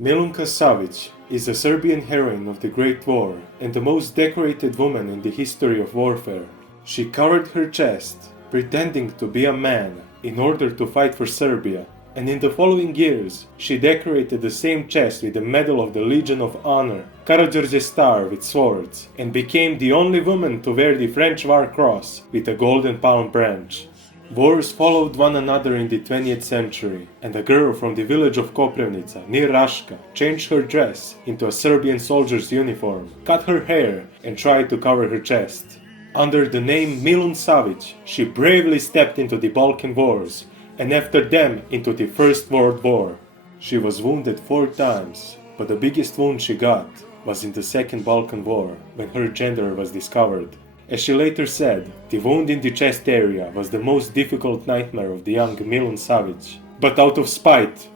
Milunka Savić is a Serbian heroine of the Great War and the most decorated woman in the history of warfare. She covered her chest, pretending to be a man, in order to fight for Serbia, and in the following years she decorated the same chest with the Medal of the Legion of Honor, Karađorđe star with swords, and became the only woman to wear the French War Cross with a golden palm branch. Wars followed one another in the 20th century, and a girl from the village of Koprivnica, near Raška, changed her dress into a Serbian soldier's uniform, cut her hair, and tried to cover her chest. Under the name Milunka Savić, she bravely stepped into the Balkan Wars, and after them into the First World War. She was wounded 4 times, but the biggest wound she got was in the Second Balkan War, when her gender was discovered. As she later said, the wound in the chest area was the most difficult nightmare of the young Milunka Savić. But out of spite,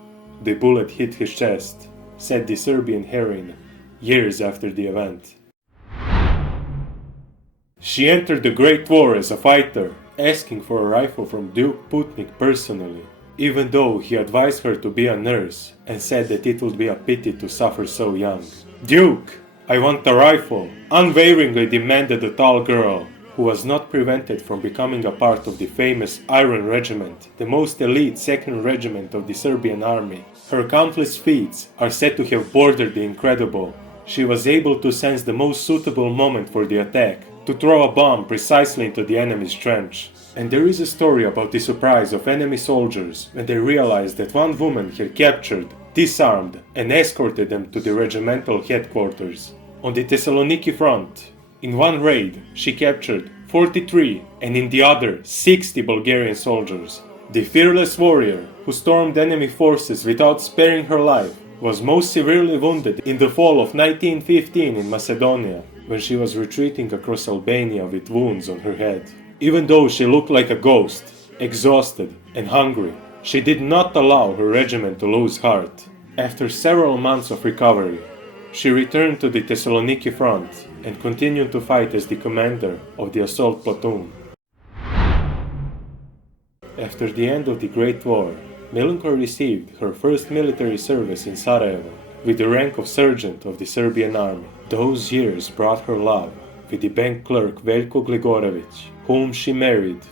the bullet hit his chest, said the Serbian heroine, years after the event. She entered the Great War as a fighter, asking for a rifle from Duke Putnik personally, even though he advised her to be a nurse and said that it would be a pity to suffer so young. "Duke, I want a rifle," unwaveringly demanded the tall girl, who was not prevented from becoming a part of the famous Iron Regiment, the most elite 2nd Regiment of the Serbian army. Her countless feats are said to have bordered the incredible. She was able to sense the most suitable moment for the attack, to throw a bomb precisely into the enemy's trench. And there is a story about the surprise of enemy soldiers when they realized that one woman had captured, disarmed, and escorted them to the regimental headquarters. On the Saloniki front, in one raid she captured 43 and in the other 60 Bulgarian soldiers. The fearless warrior, who stormed enemy forces without sparing her life, was most severely wounded in the fall of 1915 in Macedonia, when she was retreating across Albania with wounds on her head. Even though she looked like a ghost, exhausted and hungry, she did not allow her regiment to lose heart. After several months of recovery, she returned to the Thessaloniki front and continued to fight as the commander of the assault platoon. After the end of the Great War, Milunka received her first military service in Sarajevo with the rank of sergeant of the Serbian army. Those years brought her love with the bank clerk Veljko Gligorović, whom she married.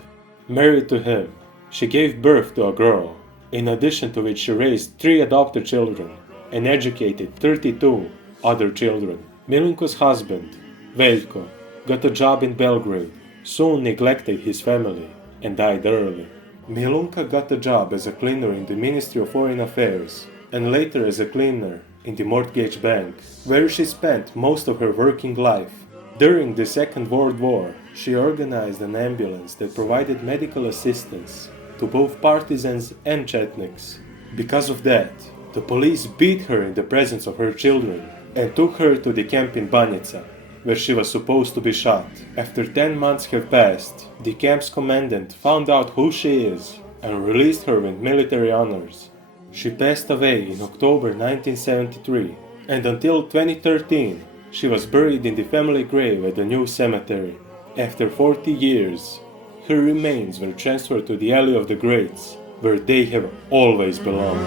Married to him, she gave birth to a girl, in addition to which she raised 3 adopted children and educated 32 other children. Milunka's husband, Veljko, got a job in Belgrade, soon neglected his family, and died early. Milunka got a job as a cleaner in the Ministry of Foreign Affairs, and later as a cleaner in the mortgage bank, where she spent most of her working life. During the Second World War, she organized an ambulance that provided medical assistance to both partisans and Chetniks. Because of that, the police beat her in the presence of her children and took her to the camp in Banjica, where she was supposed to be shot. After 10 months have passed, the camp's commandant found out who she is and released her with military honors. She passed away in October 1973, and until 2013, she was buried in the family grave at the new cemetery. After 40 years, her remains were transferred to the Alley of the Greats, where they have always belonged.